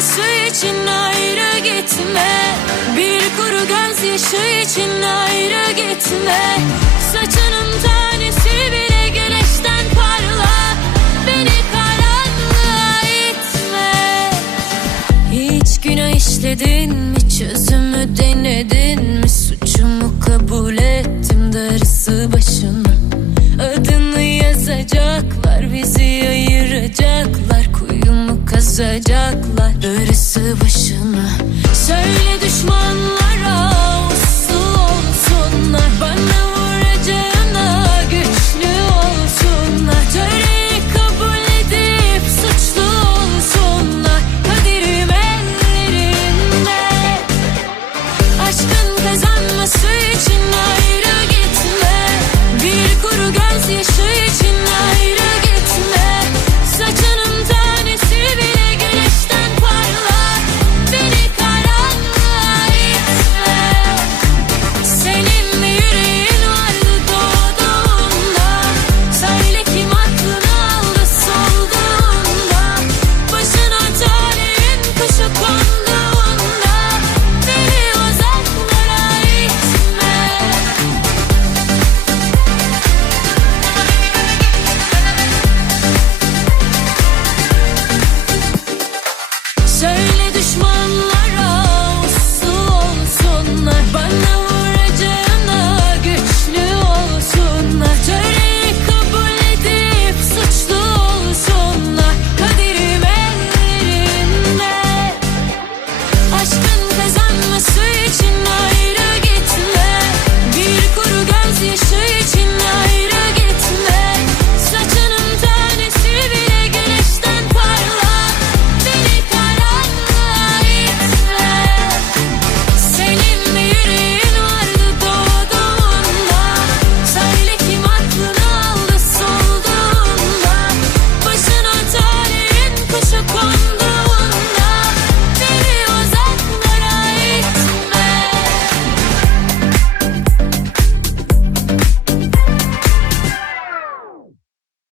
Su için ayrı gitme. Bir kuru gözyaşı için ayrı gitme. Saçının tanesi bile güneşten parla. Beni karanlığa itme. Hiç günah işledin mi? Çözüm bozacaklar. Darısı başına Söyle düşmanlar. насичена.